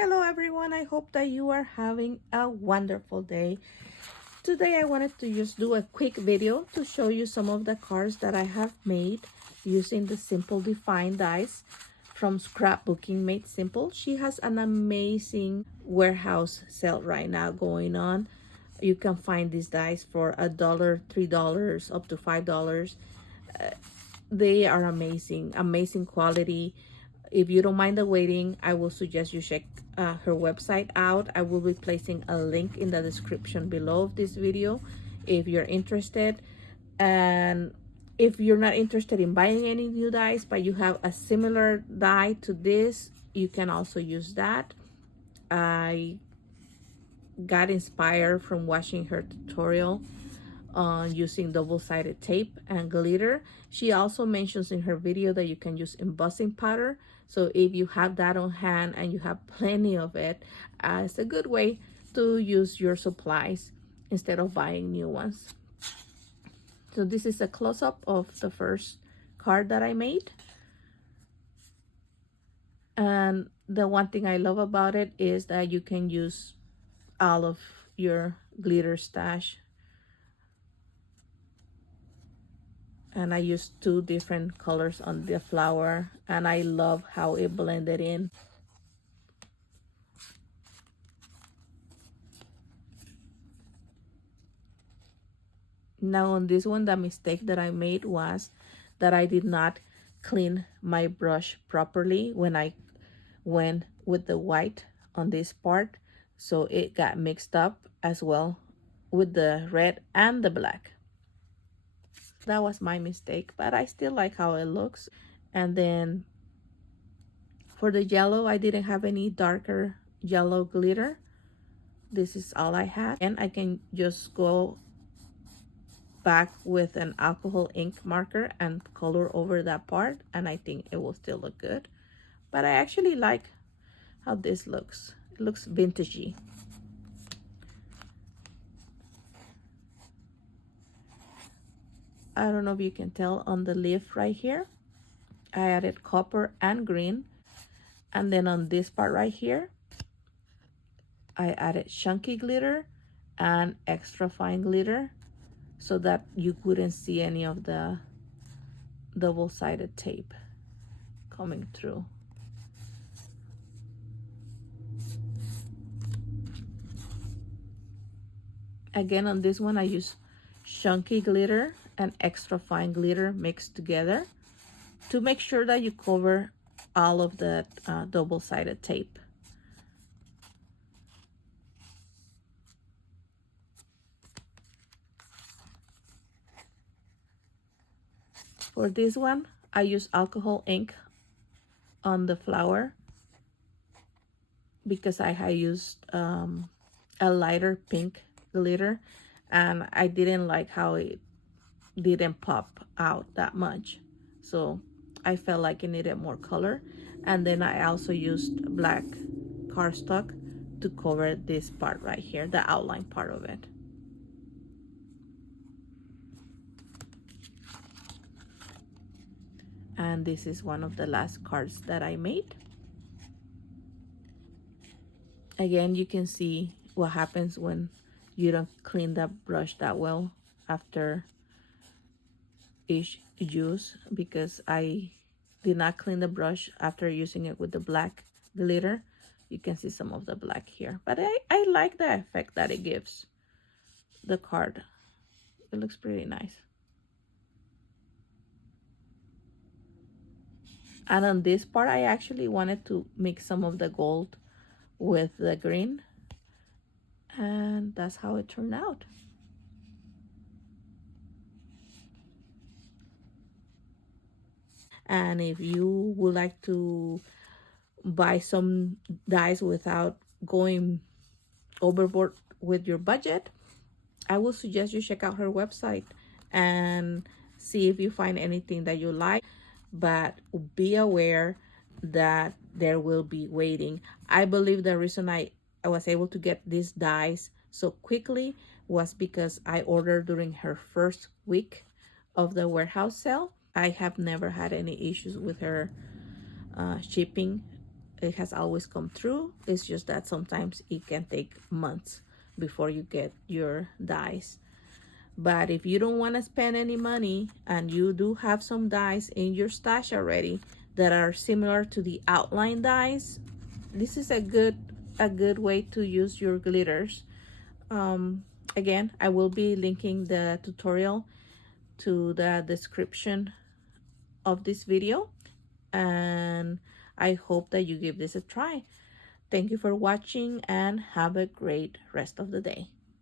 Hello everyone, I hope that you are having a wonderful day. Today I wanted to just do a quick video to show you some of the cards that I have made using the Simple Define dies from Scrapbooking Made Simple. She has an amazing warehouse sale right now going on. You can find these dies for $1, $3, up to $5. They are amazing quality. If you don't mind the waiting, I will suggest you check her website out. I will be placing a link in the description below of this video if you're interested. And if you're not interested in buying any new dies, but you have a similar die to this, you can also use that. I got inspired from watching her tutorial on using double-sided tape and glitter. She also mentions in her video that you can use embossing powder. So if you have that on hand and you have plenty of it, it's a good way to use your supplies instead of buying new ones. So this is a close-up of the first card that I made. And the one thing I love about it is that you can use all of your glitter stash. And I used two different colors on the flower, and I love how it blended in. Now on this one, the mistake that I made was that I did not clean my brush properly when I went with the white on this part, so it got mixed up as well with the red and the black. That was my mistake, but I still like how it looks. And then for the yellow, I didn't have any darker yellow glitter. This is all I had, and I can just go back with an alcohol ink marker and color over that part, and I think it will still look good. But I actually like how this looks. It looks vintagey. I don't know if you can tell on the leaf right here, I added copper and green. And then on this part right here, I added chunky glitter and extra fine glitter so that you couldn't see any of the double-sided tape coming through. Again, on this one, I use chunky glitter and extra fine glitter mixed together to make sure that you cover all of the double-sided tape. For this one, I use alcohol ink on the flower because I had used a lighter pink glitter, and I didn't like how it didn't pop out that much, so I felt like it needed more color. And then I also used black cardstock to cover this part right here, the outline part of it. And this is one of the last cards that I made. Again, you can see what happens when you don't clean the brush that well after each use, because I did not clean the brush after using it with the black glitter. You can see some of the black here, but I like the effect that it gives the card. It looks pretty nice. And on this part, I actually wanted to mix some of the gold with the green, and that's how it turned out. And if you would like to buy some dies without going overboard with your budget, I will suggest you check out her website and see if you find anything that you like, but be aware that there will be waiting. I believe the reason I was able to get these dies so quickly was because I ordered during her first week of the warehouse sale. I have never had any issues with her shipping it has always come through. It's just that sometimes it can take months before you get your dies. But if you don't want to spend any money and you do have some dies in your stash already that are similar to the outline dies, this is a good way to use your glitters. Again, I will be linking the tutorial to the description of this video, and I hope that you give this a try. Thank you for watching and have a great rest of the day.